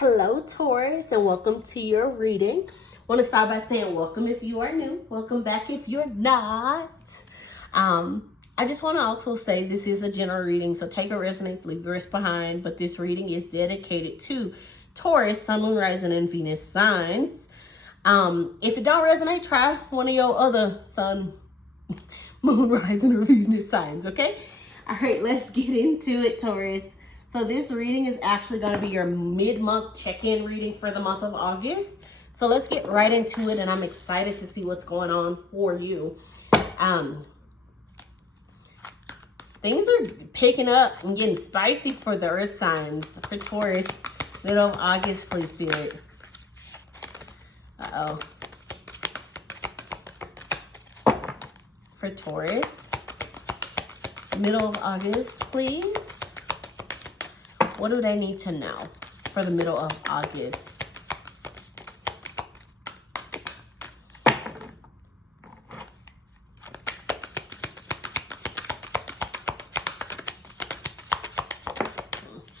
Hello, Taurus, and welcome to your reading. Want to start by saying welcome if you are new, welcome back if you're not. I just want to also say this is a general reading, so take what resonates, leave the rest behind. But this reading is dedicated to Taurus, Sun, Moon, Rising, and Venus signs. If it don't resonate, try one of your other Sun, Moon, Rising, or Venus signs, okay? All right, let's get into it, Taurus. So this reading is actually going to be your mid-month check-in reading for the month of August. So let's get right into it, and I'm excited to see what's going on for you. Things are picking up and getting spicy for the earth signs. For Taurus, middle of August, please, Spirit. Uh-oh. For Taurus, middle of August, please. What do they need to know for the middle of August?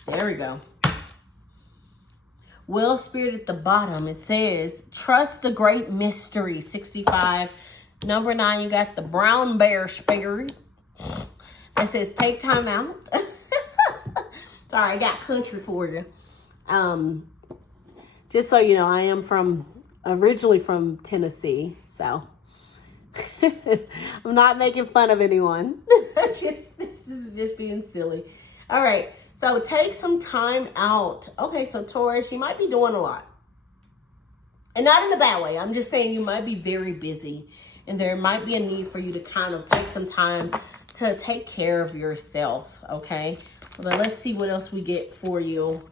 There we go. Well, Spirit at the bottom, it says, trust the great mystery, 65. Number 9, you got the brown bear spirit. It says, take time out. Sorry, I got country for you. Just so you know, I am originally from Tennessee, so I'm not making fun of anyone. This is just being silly. All right, so take some time out. Okay, so Taurus, you might be doing a lot. And not in a bad way. I'm just saying you might be very busy. And there might be a need for you to kind of take some time to take care of yourself, okay? But let's see what else we get for you.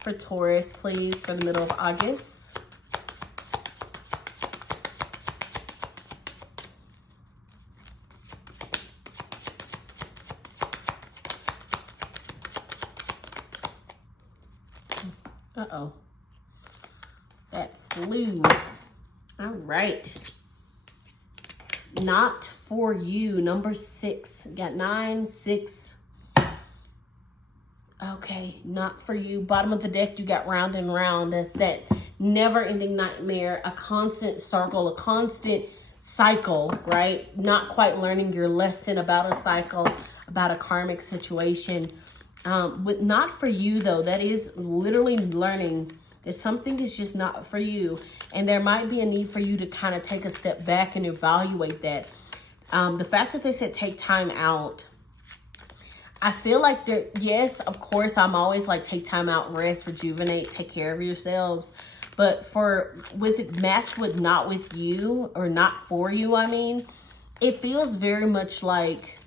For Taurus, please, for the middle of August. Uh-oh. That flew. All right. Not for you. Number 6. Got 9, 6. Okay, not for you. Bottom of the deck, you got round and round. That's that never-ending nightmare, a constant circle, a constant cycle, right? Not quite learning your lesson about a cycle, about a karmic situation. With not for you, though, that is literally learning that something is just not for you. And there might be a need for you to kind of take a step back and evaluate that. The fact that they said take time out, I feel like yes, of course, I'm always like take time out, rest, rejuvenate, take care of yourselves. But with it matched with not with you or not for you, I mean, it feels very much like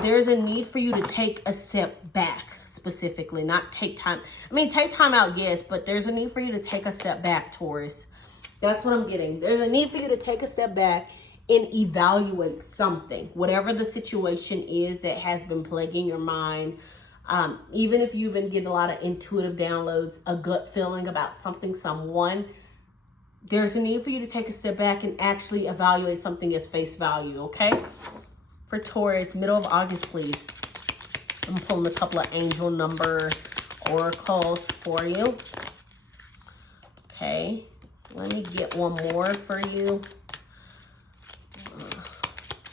there's a need for you to take a step back specifically, not take time. I mean, take time out, yes, but there's a need for you to take a step back, Taurus. That's what I'm getting. There's a need for you to take a step back and evaluate something, whatever the situation is that has been plaguing your mind. Even if you've been getting a lot of intuitive downloads, a gut feeling about something, someone, there's a need for you to take a step back and actually evaluate something as face value, okay? For Taurus, middle of August, please. I'm pulling a couple of angel number oracles for you. Okay, let me get one more for you.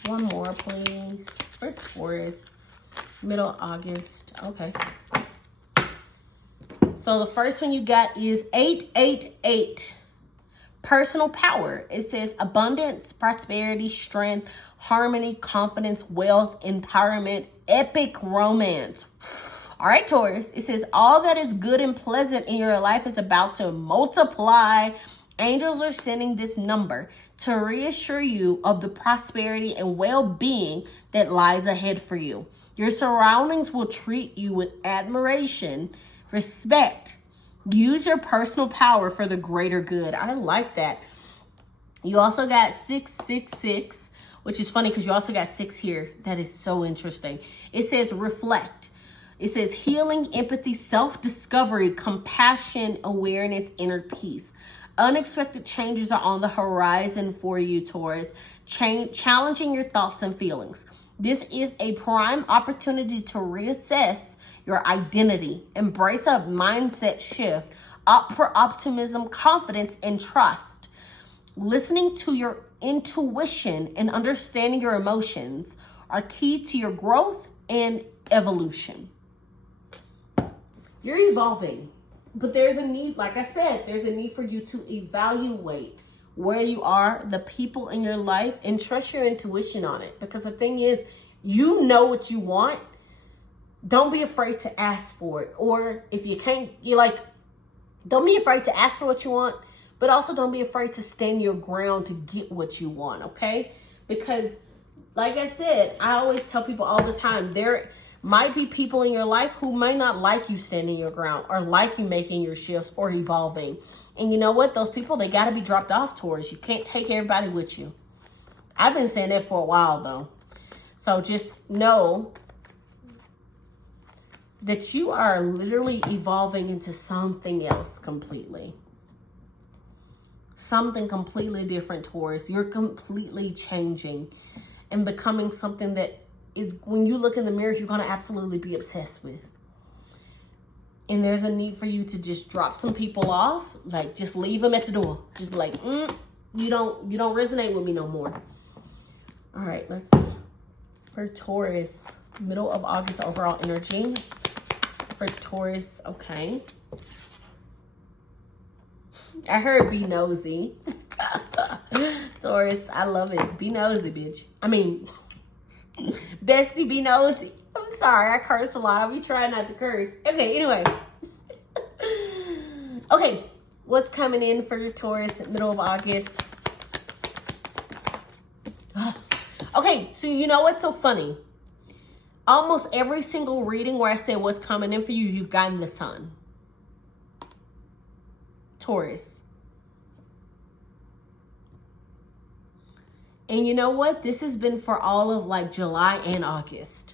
One more, please, for Taurus, middle August. Okay. So the first one you got is 888. Personal power. It says abundance, prosperity, strength, harmony, confidence, wealth, empowerment, epic romance. All right, Taurus. It says all that is good and pleasant in your life is about to multiply. Angels are sending this number to reassure you of the prosperity and well-being that lies ahead for you. Your surroundings will treat you with admiration, respect. Use your personal power for the greater good. I like that. You also got 666, which is funny because you also got 6 here. That is so interesting. It says reflect. It says healing, empathy, self-discovery, compassion, awareness, inner peace. Unexpected changes are on the horizon for you, Taurus, challenging your thoughts and feelings. This is a prime opportunity to reassess your identity. Embrace a mindset shift. Opt for optimism, confidence, and trust. Listening to your intuition and understanding your emotions are key to your growth and evolution. You're evolving, but there's a need, like I said, there's a need for you to evaluate where you are, the people in your life, and trust your intuition on it. Because the thing is, you know what you want. Don't be afraid to ask for it. Or if you can't, don't be afraid to ask for what you want, but also don't be afraid to stand your ground to get what you want, okay? Because like I said, I always tell people all the time, there might be people in your life who may not like you standing your ground or like you making your shifts or evolving. And you know what? Those people, they got to be dropped off, Taurus. You can't take everybody with you. I've been saying that for a while, though. So just know that you are literally evolving into something else completely. Something completely different, Taurus. You're completely changing and becoming something that is, when you look in the mirror, you're going to absolutely be obsessed with. And there's a need for you to just drop some people off. Like, just leave them at the door. Just be like, you don't resonate with me no more. All right, let's see. For Taurus, middle of August overall energy. For Taurus, okay. I heard be nosy. Taurus, I love it. Be nosy, bitch. I mean, bestie, be nosy. I'm sorry, I curse a lot. I'll be trying not to curse. Okay, anyway. Okay, what's coming in for your Taurus at middle of August? Okay, so you know what's so funny? Almost every single reading where I say what's coming in for you, you've gotten the sun. Taurus. And you know what? This has been for all of like July and August.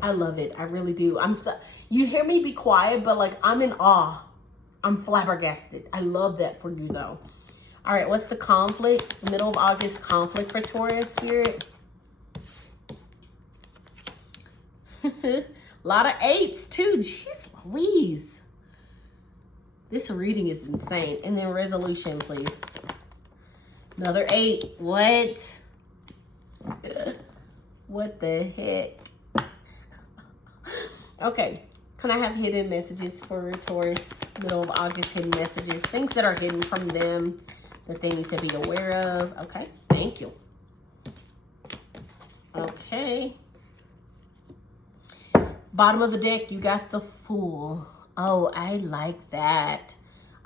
I love it. I really do. You hear me be quiet, but like I'm in awe. I'm flabbergasted. I love that for you though. All right, what's the conflict? The middle of August conflict for Taurus, Spirit. A lot of 8s too. Jeez Louise. This reading is insane. And then resolution, please. Another 8. What? What the heck? Okay. Can I have hidden messages for Taurus? Middle of August, hidden messages. Things that are hidden from them that they need to be aware of. Okay. Thank you. Okay. Bottom of the deck, you got the Fool. Oh, I like that.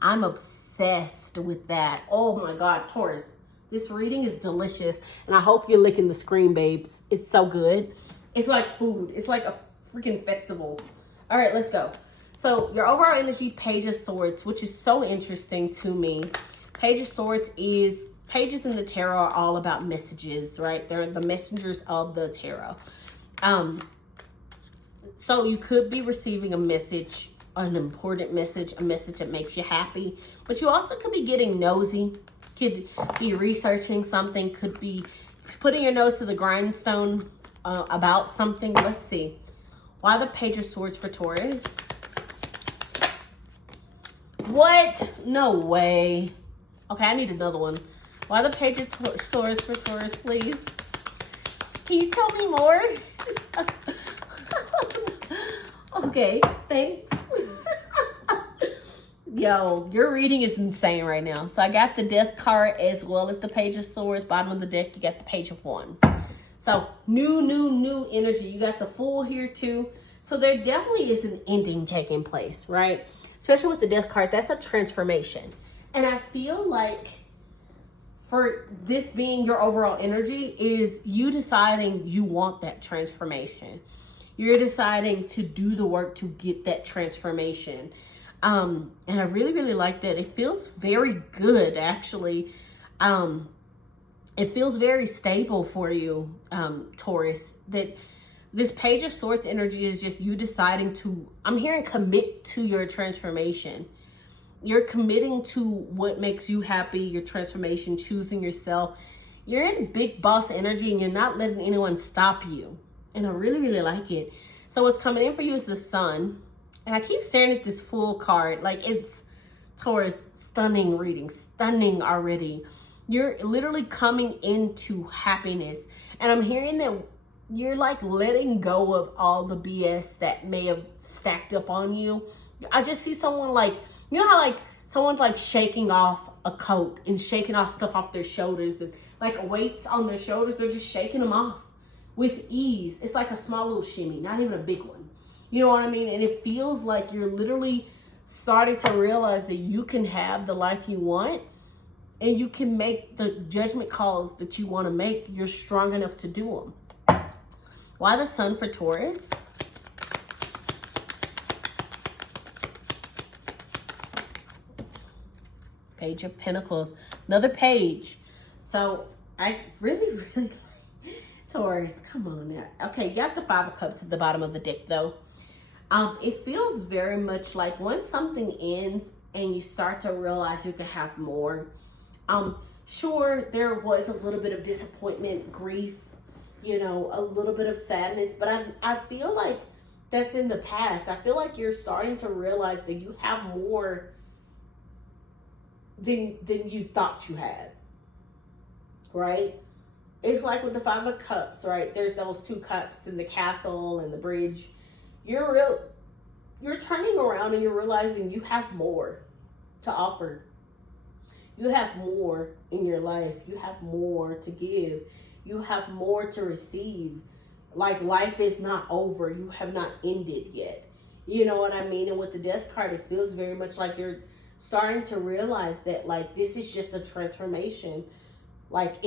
I'm obsessed with that. Oh my God, Taurus. This reading is delicious. And I hope you're licking the screen, babes. It's so good. It's like food. It's like a freaking festival. All right, let's go. So your overall energy, Page of Swords, which is so interesting to me. Page of Swords is, pages in the tarot are all about messages, right? They're the messengers of the tarot. So you could be receiving a message, an important message, a message that makes you happy, but you also could be getting nosy, could be researching something, could be putting your nose to the grindstone about something. Let's see. Why the Page of Swords for Taurus? What? No way. Okay, I need another one. Why the Page of Swords for Taurus, please? Can you tell me more? Okay, thanks. Yo, your reading is insane right now. So I got the Death card as well as the Page of Swords. Bottom of the deck, you got the Page of Wands. So new energy. You got the Fool here too. So there definitely is an ending taking place, right? Especially with the Death card, that's a transformation. And I feel like for this being your overall energy is you deciding you want that transformation. You're deciding to do the work to get that transformation. And I really like that. It feels very good, actually. It feels very stable for you, Taurus. That this Page of Swords energy is just you deciding to, I'm hearing commit to your transformation. You're committing to what makes you happy, your transformation, choosing yourself. You're in big boss energy and you're not letting anyone stop you. And I really, really like it. So what's coming in for you is the Sun. And I keep staring at this Fool card. Like, it's Taurus, stunning reading, stunning already. You're literally coming into happiness. And I'm hearing that you're like letting go of all the BS that may have stacked up on you. I just see someone like, you know how like someone's like shaking off a coat and shaking off stuff off their shoulders, and like weights on their shoulders, they're just shaking them off with ease. It's like a small little shimmy, not even a big one. You know what I mean? And it feels like you're literally starting to realize that you can have the life you want and you can make the judgment calls that you want to make. You're strong enough to do them. Why the Sun for Taurus? Page of Pentacles, another page. So I really, really like Taurus. Come on now. Okay, you got the Five of Cups at the bottom of the deck though. It feels very much like once something ends and you start to realize you can have more. Sure, there was a little bit of disappointment, grief, you know, a little bit of sadness, but I feel like that's in the past. I feel like you're starting to realize that you have more than you thought you had, right? It's like with the Five of Cups, right? There's those two cups in the castle and the bridge. You're turning around and you're realizing you have more to offer. You have more in your life. You have more to give. You have more to receive. Like, life is not over. You have not ended yet. You know what I mean? And with the Death card, it feels very much like you're starting to realize that, like, this is just a transformation. Like,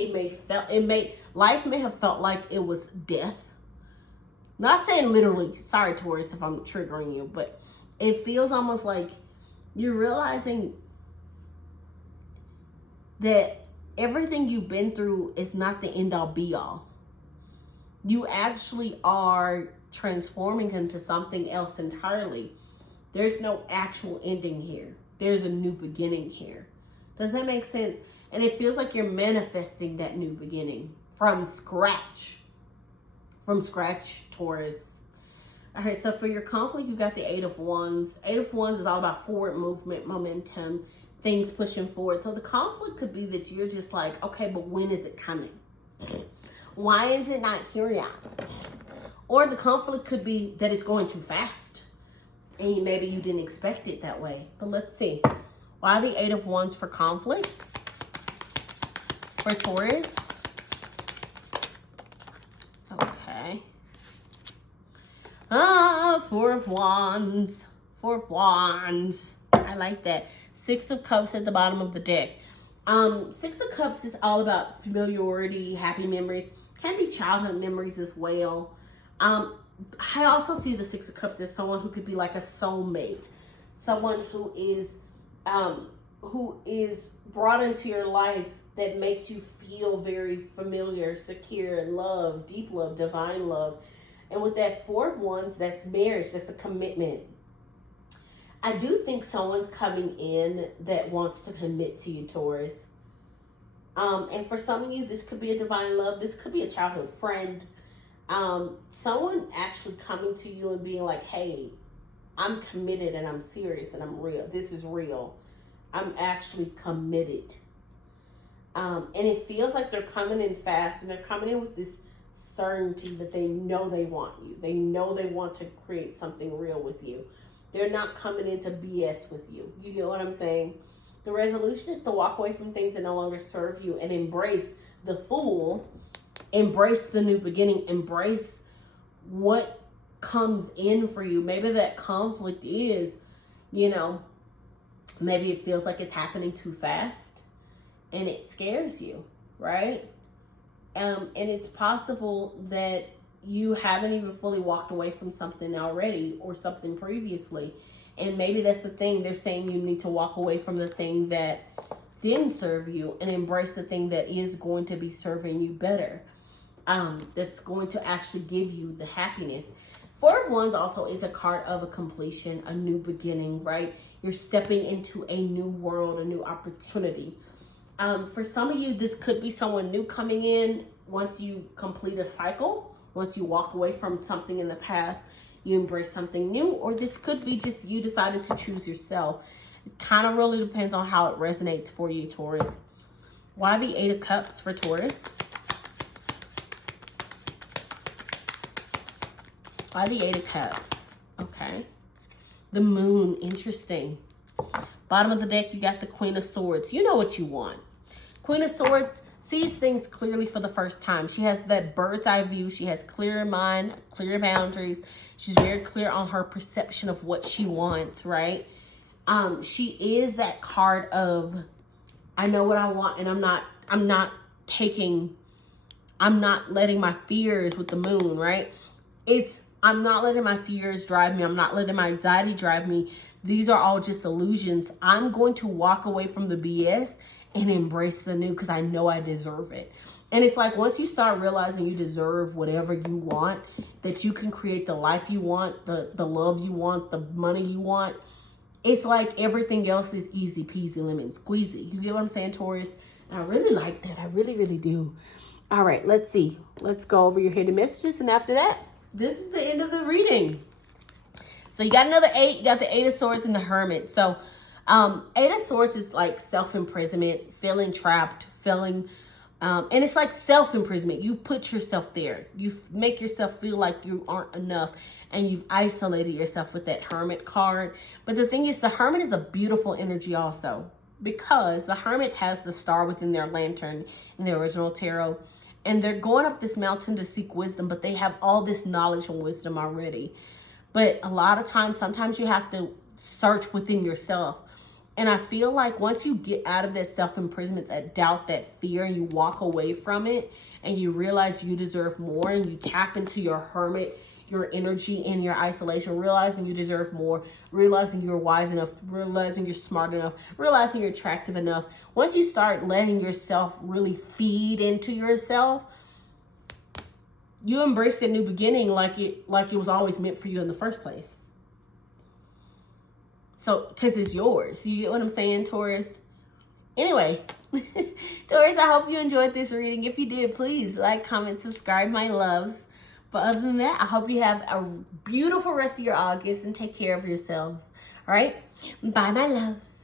life may have felt like it was death. Not saying literally, sorry Taurus if I'm triggering you, but it feels almost like you're realizing that everything you've been through is not the end all be all. You actually are transforming into something else entirely. There's no actual ending here. There's a new beginning here. Does that make sense? And it feels like you're manifesting that new beginning from scratch. From scratch, Taurus. All right, so for your conflict, you got the Eight of Wands. Eight of Wands is all about forward movement, momentum, things pushing forward. So the conflict could be that you're just like, okay, but when is it coming? Why is it not here yet? Or the conflict could be that it's going too fast. And maybe you didn't expect it that way. But let's see. Why the Eight of Wands for conflict? For Taurus? Okay. Four of Wands. Four of Wands. I like that. Six of Cups at the bottom of the deck. Six of Cups is all about familiarity, happy memories. Can be childhood memories as well. I also see the Six of Cups as someone who could be like a soulmate. Someone who is brought into your life that makes you feel very familiar, secure, and love, deep love, divine love. And with that Four of Wands, that's marriage. That's a commitment. I do think someone's coming in that wants to commit to you, Taurus. And for some of you, this could be a divine love. This could be a childhood friend. Someone actually coming to you and being like, hey, I'm committed and I'm serious and I'm real. This is real. I'm actually committed. And it feels like they're coming in fast, and they're coming in with this certainty that they know they want you. They know they want to create something real with you. They're not coming into BS with you. You get what I'm saying? The resolution is to walk away from things that no longer serve you and embrace the Fool. Embrace the new beginning. Embrace what comes in for you. Maybe that conflict is, you know, maybe it feels like it's happening too fast and it scares you, right? And it's possible that you haven't even fully walked away from something already or something previously. And maybe that's the thing. They're saying you need to walk away from the thing that didn't serve you and embrace the thing that is going to be serving you better. That's going to actually give you the happiness. Four of Wands also is a card of a completion, a new beginning, right? You're stepping into a new world, a new opportunity. For some of you, this could be someone new coming in. Once you complete a cycle, once you walk away from something in the past, you embrace something new, or this could be just you decided to choose yourself. It kind of really depends on how it resonates for you, Taurus. Why the Eight of Cups for Taurus? Why the Eight of Cups? Okay. The Moon, interesting. Bottom of the deck, you got the Queen of Swords. You know what you want. Queen of Swords sees things clearly for the first time. She has that bird's eye view. She has clear mind, clear boundaries. She's very clear on her perception of what she wants, right? She is that card of, I know what I want, and I'm not letting my fears with the Moon, right? I'm not letting my fears drive me. I'm not letting my anxiety drive me. These are all just illusions. I'm going to walk away from the BS and embrace the new because I know I deserve it. And it's like once you start realizing you deserve whatever you want, that you can create the life you want, the love you want, the money you want, it's like everything else is easy peasy lemon squeezy. You get what I'm saying, Taurus? And I really like that. I really, really do. All right, let's see. Let's go over your hidden messages. And after that, this is the end of the reading. So you got another 8. You got the 8 of Swords and the Hermit. So 8 of Swords is like self-imprisonment, feeling trapped, feeling... and it's like self-imprisonment. You put yourself there. You make yourself feel like you aren't enough. And you've isolated yourself with that Hermit card. But the thing is, the Hermit is a beautiful energy also. Because the Hermit has the star within their lantern in the original tarot. And they're going up this mountain to seek wisdom. But they have all this knowledge and wisdom already. But a lot of times, sometimes you have to search within yourself. And I feel like once you get out of that self-imprisonment, that doubt, that fear, and you walk away from it, and you realize you deserve more, and you tap into your hermit, your energy in your isolation, realizing you deserve more, realizing you're wise enough, realizing you're smart enough, realizing you're attractive enough. Once you start letting yourself really feed into yourself, you embrace that new beginning like it was always meant for you in the first place. So, because it's yours. You get what I'm saying, Taurus? Anyway, Taurus, I hope you enjoyed this reading. If you did, please like, comment, subscribe, my loves. But other than that, I hope you have a beautiful rest of your August and take care of yourselves. All right? Bye, my loves.